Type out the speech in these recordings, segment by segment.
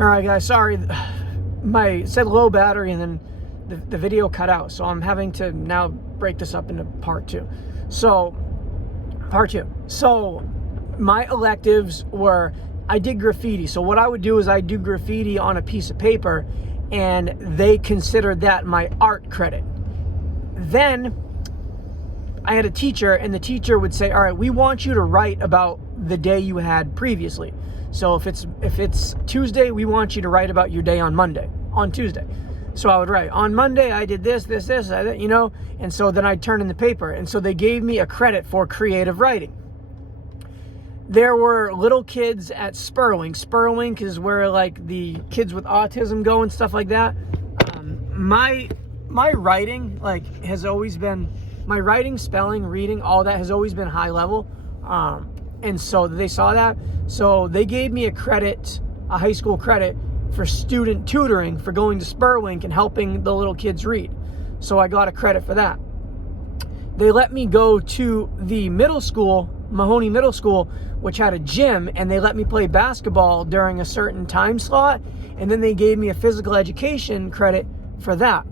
All right, guys, sorry. It said low battery and then the video cut out. So I'm having to now break this up into part two. So my electives were, I did graffiti. So what I would do is I do graffiti on a piece of paper, and they considered that my art credit. Then I had a teacher, and the teacher would say, all right, we want you to write about the day you had previously. So if it's Tuesday, we want you to write about your day on Tuesday. So I would write, on Monday, I did this, and so then I'd turn in the paper. And so they gave me a credit for creative writing. There were little kids at Spurlink. Spurlink is where like the kids with autism go and stuff like that. My writing has always been, my writing, spelling, reading, all that has always been high level. And so they saw that. So they gave me a high school credit for student tutoring for going to Spurlink and helping the little kids read. So I got a credit for that. They let me go to the middle school, Mahoney Middle School, which had a gym, and they let me play basketball during a certain time slot. And then they gave me a physical education credit for that.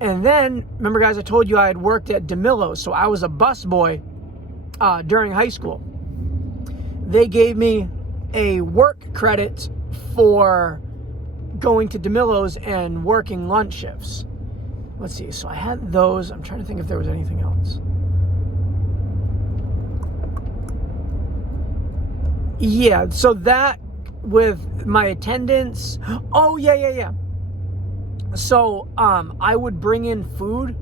And then, remember guys, I told you I had worked at DeMillo's, so I was a busboy during high school. They gave me a work credit for going to DeMillo's and working lunch shifts. Let's see, so I had those. I'm trying to think if there was anything else. Yeah, so that with my attendance. Oh, yeah. So I would bring in food.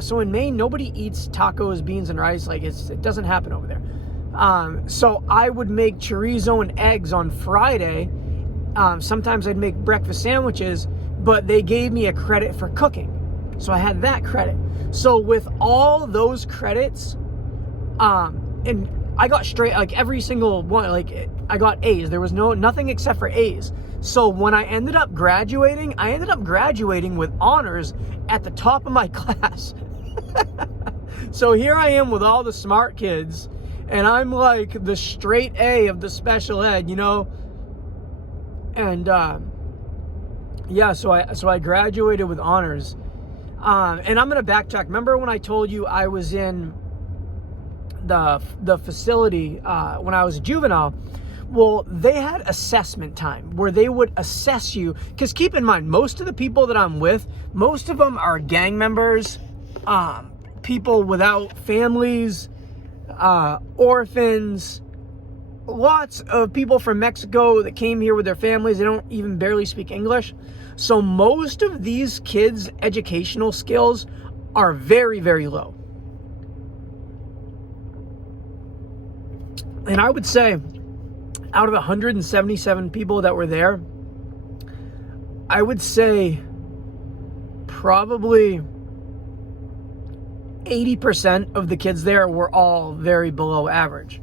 So in Maine, nobody eats tacos, beans, and rice. It doesn't happen over there. So I would make chorizo and eggs on Friday. Sometimes I'd make breakfast sandwiches, but they gave me a credit for cooking. So I had that credit. So with all those credits, and I got straight, every single one, I got A's. There was nothing except for A's. So when I ended up graduating with honors at the top of my class. So here I am with all the smart kids, and I'm like the straight A of the special ed, And yeah, so I graduated with honors. And I'm gonna backtrack. Remember when I told you I was in the facility when I was a juvenile? Well, they had assessment time where they would assess you. Because keep in mind, most of the people that I'm with, most of them are gang members, people without families, orphans, lots of people from Mexico that came here with their families. They don't even barely speak English. So most of these kids' educational skills are very, very low. And I would say out of 177 people that were there, I would say probably 80% of the kids there were all very below average.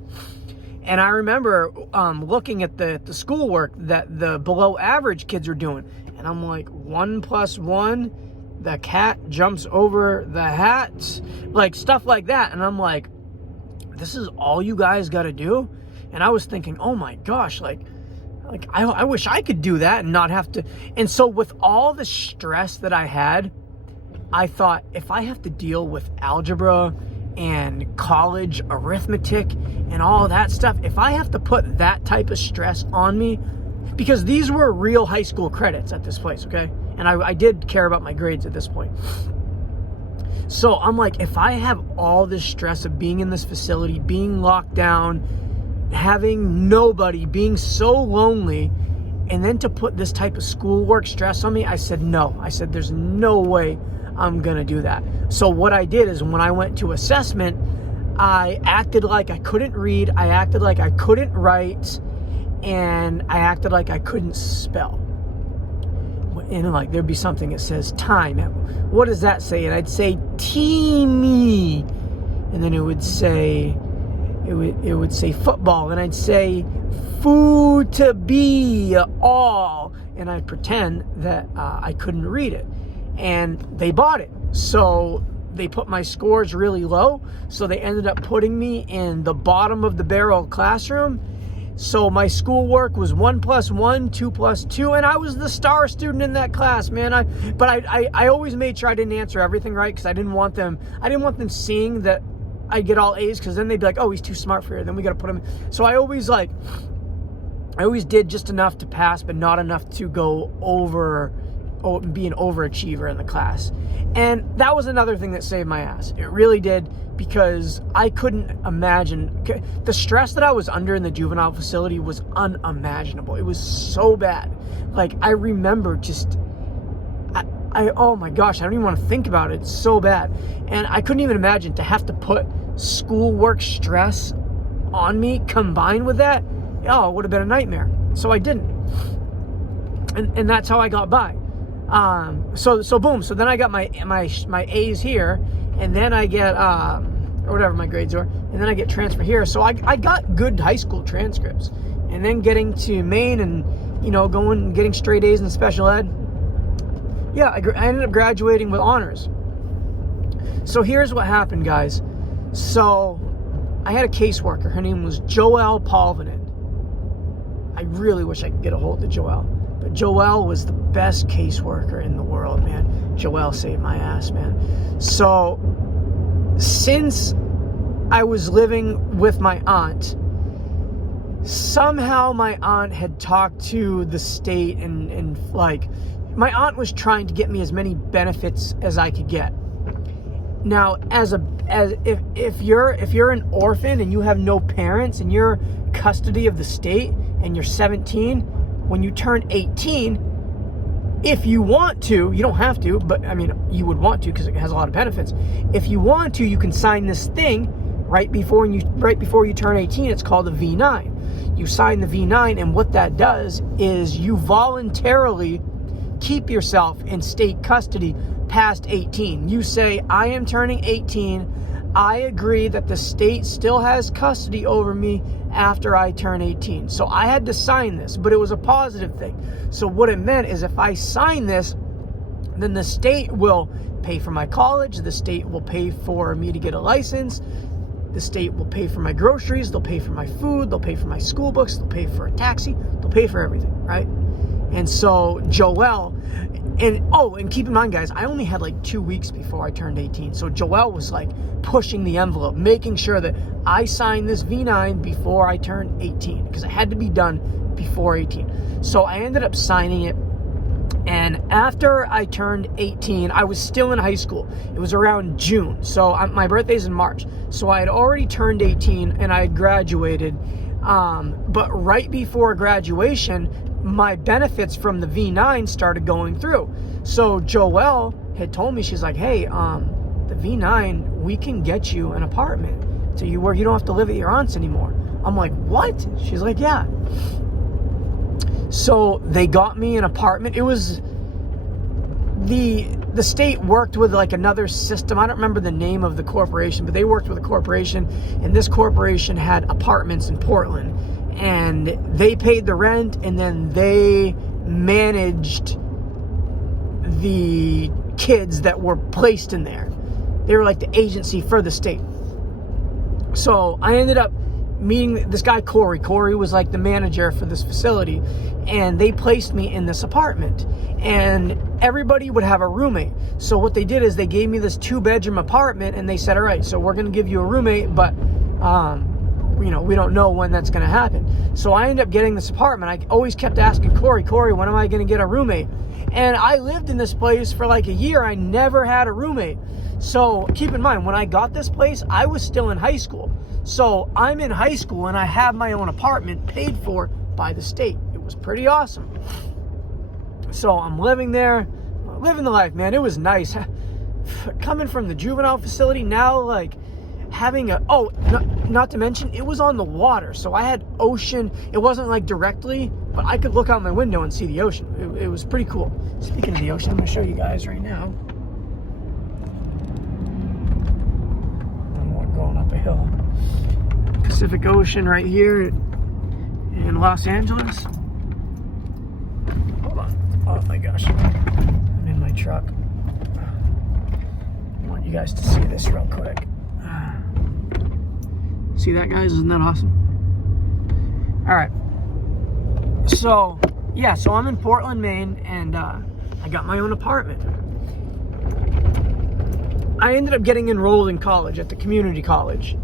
And I remember looking at the schoolwork that the below average kids were doing. And I'm like, 1 + 1, the cat jumps over the hat, stuff like that. And I'm like, this is all you guys got to do? And I was thinking, oh my gosh, I wish I could do that and not have to. And so with all the stress that I had, I thought, if I have to deal with algebra and college arithmetic and all that stuff, if I have to put that type of stress on me, because these were real high school credits at this place, okay? And I did care about my grades at this point. So I'm like, if I have all this stress of being in this facility, being locked down, having nobody, being so lonely, and then to put this type of schoolwork stress on me, I said no. I said, there's no way I'm gonna do that. So what I did is when I went to assessment, I acted like I couldn't read, I acted like I couldn't write, and I acted like I couldn't spell. And there'd be something that says time. What does that say? And I'd say teeny, and then it would say football, and I'd say food to be all, and I'd pretend that I couldn't read it, and they bought it. So they put my scores really low, so they ended up putting me in the bottom of the barrel classroom. So my schoolwork was 1 + 1, 2 + 2, and I was the star student in that class, man. But I always made sure I didn't answer everything right, because I didn't want them seeing that I get all A's, because then they'd be like, oh, he's too smart for you. Then we got to put him. So I always did just enough to pass, but not enough to go over, be an overachiever in the class. And that was another thing that saved my ass. It really did, because I couldn't imagine the stress that I was under in the juvenile facility was unimaginable. It was so bad. Like, I remember just, oh my gosh, I don't even want to think about it. It's so bad. And I couldn't even imagine to have to put schoolwork stress on me combined with that. Oh, it would have been a nightmare. So I didn't. And that's how I got by. So boom. So then I got my A's here, and then I get, or whatever my grades were, and then I get transfer here. So I got good high school transcripts, and then getting to Maine and, going and getting straight A's in special ed. Yeah, I ended up graduating with honors. So here's what happened, guys. So I had a caseworker. Her name was Joelle Palvinen. I really wish I could get a hold of Joelle. But Joelle was the best caseworker in the world, man. Joelle saved my ass, man. So since I was living with my aunt, somehow my aunt had talked to the state and like, my aunt was trying to get me as many benefits as I could get. Now, if you're an orphan and you have no parents and you're custody of the state and you're 17, when you turn 18, if you want to, you don't have to, but I mean, you would want to because it has a lot of benefits. If you want to, you can sign this thing right before you turn 18. It's called a V9. You sign the V9, and what that does is you voluntarily keep yourself in state custody past 18. You say, I am turning 18. I agree that the state still has custody over me after I turn 18. So I had to sign this, but it was a positive thing. So what it meant is if I sign this, then the state will pay for my college. The state will pay for me to get a license. The state will pay for my groceries. They'll pay for my food. They'll pay for my school books. They'll pay for a taxi. They'll pay for everything, right? And so Joelle, and keep in mind, guys, I only had like 2 weeks before I turned 18. So Joelle was like pushing the envelope, making sure that I signed this V9 before I turned 18, because it had to be done before 18. So I ended up signing it. And after I turned 18, I was still in high school. It was around June. So my birthday's in March. So I had already turned 18 and I had graduated. But right before graduation, my benefits from the V9 started going through. So Joelle had told me, she's like, hey, the V9, we can get you an apartment to you where you don't have to live at your aunt's anymore. I'm like, what? She's like, yeah. So they got me an apartment. It was the state worked with like another system. I don't remember the name of the corporation, but they worked with a corporation, and this corporation had apartments in Portland, and they paid the rent, and then they managed the kids that were placed in there. They were like the agency for the state. So I ended up meeting this guy, Corey. Corey was like the manager for this facility, and they placed me in this apartment, and everybody would have a roommate. So what they did is they gave me this 2-bedroom apartment, and they said, all right, so we're going to give you a roommate, but we don't know when that's going to happen. So I ended up getting this apartment. I always kept asking Corey, when am I going to get a roommate? And I lived in this place for like a year. I never had a roommate. So keep in mind, when I got this place, I was still in high school. So I'm in high school and I have my own apartment paid for by the state. It was pretty awesome. So I'm living there, living the life, man. It was nice. Coming from the juvenile facility, now like having not to mention, it was on the water. So I had ocean. It wasn't like directly, but I could look out my window and see the ocean. It was pretty cool. Speaking of the ocean, I'm going to show you guys right now. I'm going up a hill. Pacific Ocean right here in Los Angeles. Hold on. Oh my gosh. I'm in my truck. I want you guys to see this real quick. See that, guys? Isn't that awesome? All right. So, yeah, so I'm in Portland, Maine, and I got my own apartment. I ended up getting enrolled in college at the community college.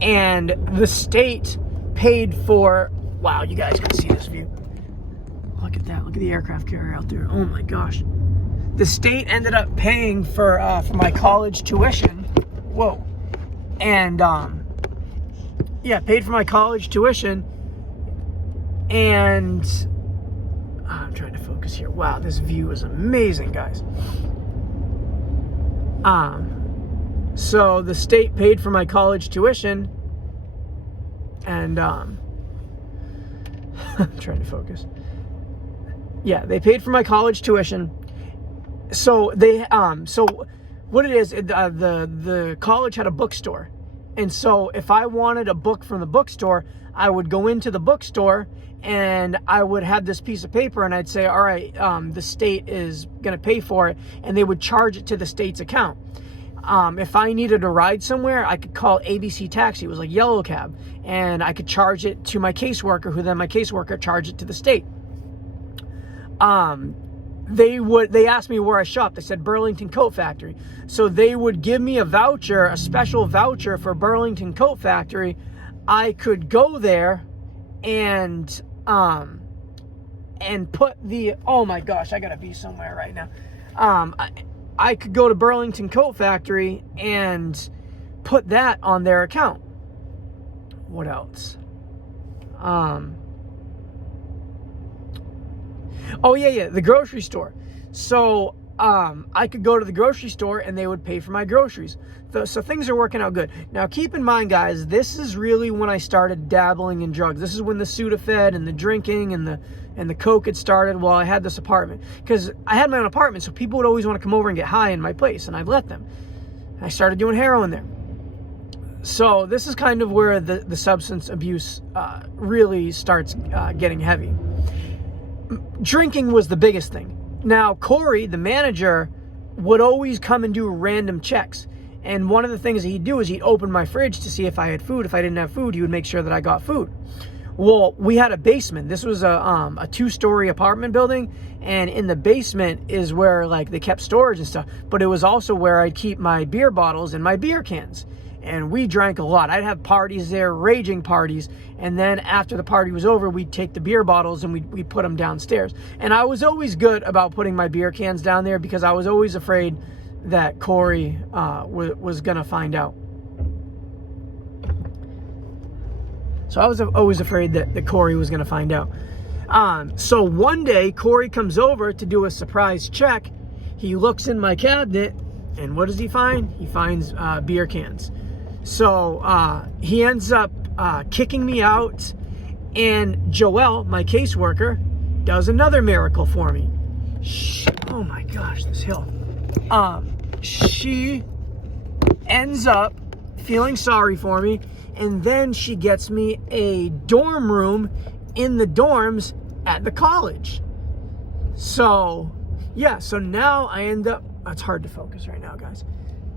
And the state paid for, wow, you guys can see this view. Look at that. Look at the aircraft carrier out there. Oh my gosh. The state ended up paying for my college tuition. Whoa. And, yeah, paid for my college tuition. And I'm trying to focus here. Wow, this view is amazing, guys. So the state paid for my college tuition, and I'm trying to focus. Yeah, they paid for my college tuition. So they so what it is, the college had a bookstore, and so if I wanted a book from the bookstore, I would go into the bookstore and I would have this piece of paper and I'd say, all right, the state is going to pay for it, and they would charge it to the state's account. If I needed a ride somewhere, I could call ABC Taxi. It was like Yellow Cab, and I could charge it to my caseworker, who then my caseworker charged it to the state. They asked me where I shopped. They said Burlington Coat Factory. So they would give me a voucher, a special voucher for Burlington Coat Factory. I could go there and put the, oh my gosh, I gotta be somewhere right now. I could go to Burlington Coat Factory and put that on their account. What else? Oh yeah, the grocery store. So I could go to the grocery store and they would pay for my groceries. So things are working out good. Now keep in mind, guys, this is really when I started dabbling in drugs. This is when the Sudafed and the drinking and the coke had started while I had this apartment. Because I had my own apartment, so people would always want to come over and get high in my place, and I'd let them. I started doing heroin there. So this is kind of where the substance abuse really starts getting heavy. Drinking was the biggest thing. Now, Corey, the manager, would always come and do random checks. And one of the things that he'd do is he'd open my fridge to see if I had food. If I didn't have food, he would make sure that I got food. Well, we had a basement. This was a two-story apartment building, and in the basement is where like they kept storage and stuff. But it was also where I'd keep my beer bottles and my beer cans. And we drank a lot. I'd have parties there, raging parties. And then after the party was over, we'd take the beer bottles and we'd put them downstairs. And I was always good about putting my beer cans down there because I was always afraid that Corey was going to find out. So I was always afraid that Corey was going to find out. So one day, Corey comes over to do a surprise check. He looks in my cabinet, and what does he find? He finds beer cans. So he ends up kicking me out, and Joelle, my caseworker, does another miracle for me. Oh my gosh, this hill. She ends up feeling sorry for me, and then she gets me a dorm room in the dorms at the college. So, yeah, so now I end up, it's hard to focus right now, guys.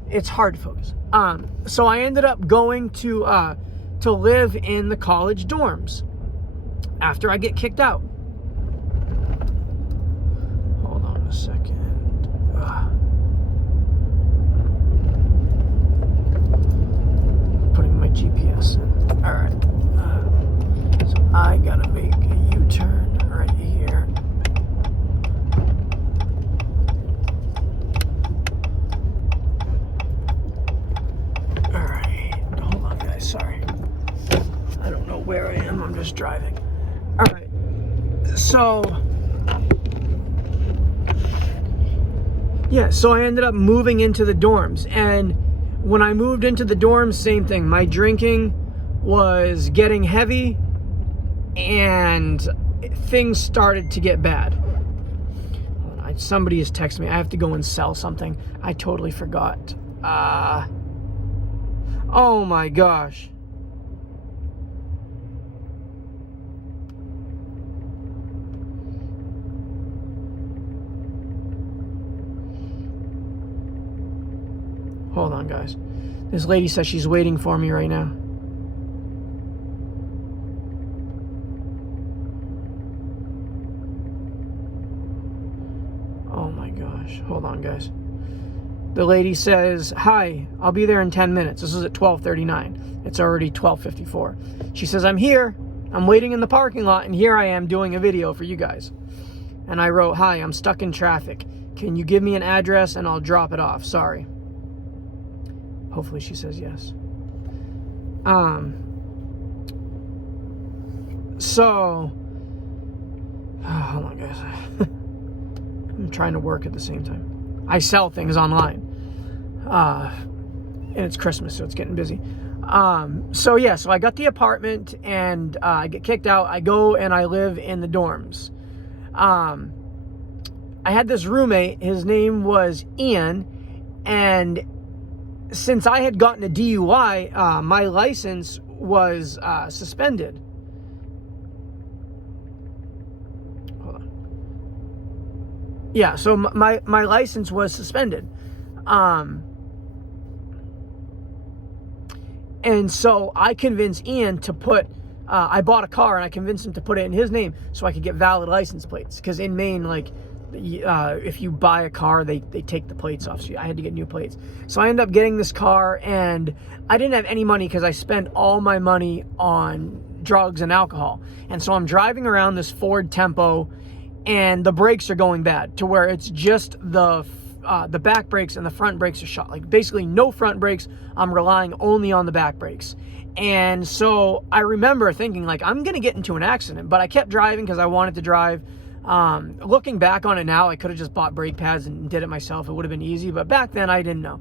It's hard to focus. So I ended up going to live in the college dorms after I get kicked out. Hold on a second. Putting my GPS in. All right. So I gotta make a U-turn right here. All right. Hold on, guys. Sorry. I don't know where I am. I'm just driving. All right. So, yeah. So I ended up moving into the dorms, and when I moved into the dorms, same thing. My drinking was getting heavy, and things started to get bad. Somebody has texted me. I have to go and sell something. I totally forgot. Oh my gosh. Hold on, guys. This lady says she's waiting for me right now. gosh. Hold on, guys. The lady says, hi, I'll be there in 10 minutes. This is at 12:39. It's already 12:54. She says, I'm here. I'm waiting in the parking lot, and here I am doing a video for you guys. And I wrote, hi, I'm stuck in traffic. Can you give me an address and I'll drop it off? Sorry. Hopefully she says yes. So, hold on, guys. I'm trying to work at the same time. I sell things online. And it's Christmas, so it's getting busy. So yeah, so I got the apartment and I get kicked out. I go and I live in the dorms. I had this roommate, his name was Ian, and since I had gotten a DUI, my license was suspended. Hold on. Yeah, so my license was suspended. And so I convinced Ian to put, I bought a car and I convinced him to put it in his name so I could get valid license plates. Because in Maine, like, if you buy a car, they take the plates off. So I had to get new plates. So I ended up getting this car, and I didn't have any money because I spent all my money on drugs and alcohol. And so I'm driving around this Ford Tempo, and the brakes are going bad to where it's just the back brakes and the front brakes are shot. Like basically no front brakes. I'm relying only on the back brakes. And so I remember thinking like, I'm going to get into an accident, but I kept driving because I wanted to drive. Looking back on it now, I could have just bought brake pads and did it myself. It would have been easy, but back then I didn't know.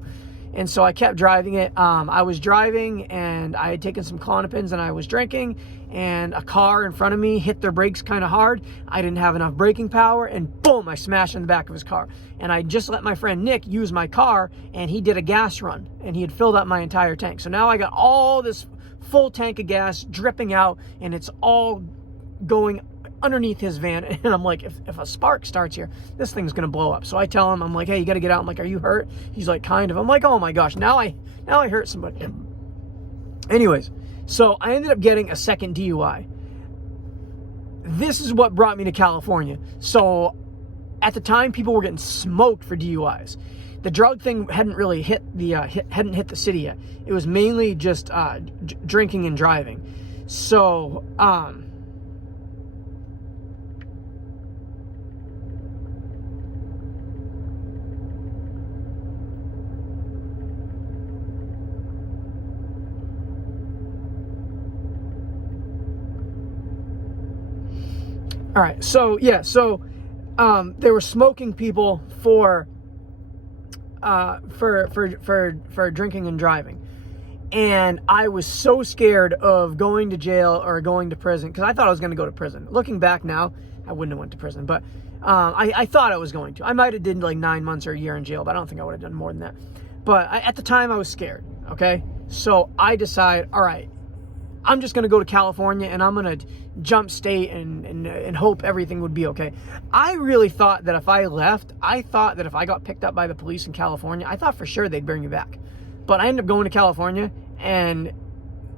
And so I kept driving it. I was driving and I had taken some Klonopins and I was drinking, and a car in front of me hit their brakes kind of hard. I didn't have enough braking power, and boom, I smashed in the back of his car. And I just let my friend Nick use my car, and he did a gas run, and he had filled up my entire tank. So now I got all this full tank of gas dripping out, and it's all going underneath his van. And I'm like, if a spark starts here, this thing's gonna blow up. So I tell him, I'm like, hey, you gotta get out. I'm like, are you hurt? He's like, kind of. I'm like, oh my gosh, now I hurt somebody. Anyways, so I ended up getting a second DUI. This is what brought me to California. So at the time, people were getting smoked for DUIs. The drug thing hadn't really hit the city yet. It was mainly just drinking and driving. So all right, so yeah, so they were smoking people for drinking and driving, and I was so scared of going to jail or going to prison because I thought I was going to go to prison. Looking back now, I wouldn't have went to prison, but I thought I was going to. I might have did like 9 months or a year in jail, but I don't think I would have done more than that. But at the time, I was scared. Okay, so I decided, all right, I'm just going to go to California and I'm going to jump state and hope everything would be okay. I really thought that if I left, I thought that if I got picked up by the police in California, I thought for sure they'd bring me back. But I ended up going to California, and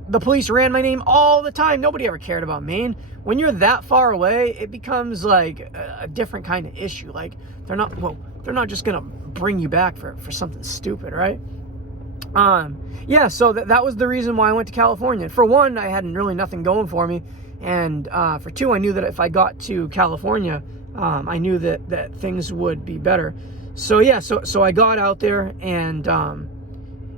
the police ran my name all the time. Nobody ever cared about Maine. When you're that far away, it becomes like a different kind of issue. Like they're not just going to bring you back for something stupid, right? Yeah, so that was the reason why I went to California. For one, I had really nothing going for me. And for two, I knew that if I got to California, I knew that things would be better. So yeah, so I got out there, and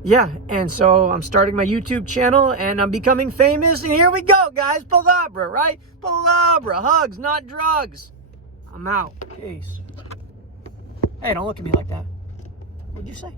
yeah, and so I'm starting my YouTube channel, and I'm becoming famous, and here we go, guys. Palabra, right? Palabra, hugs, not drugs. I'm out. Peace. Hey, don't look at me like that. What'd you say?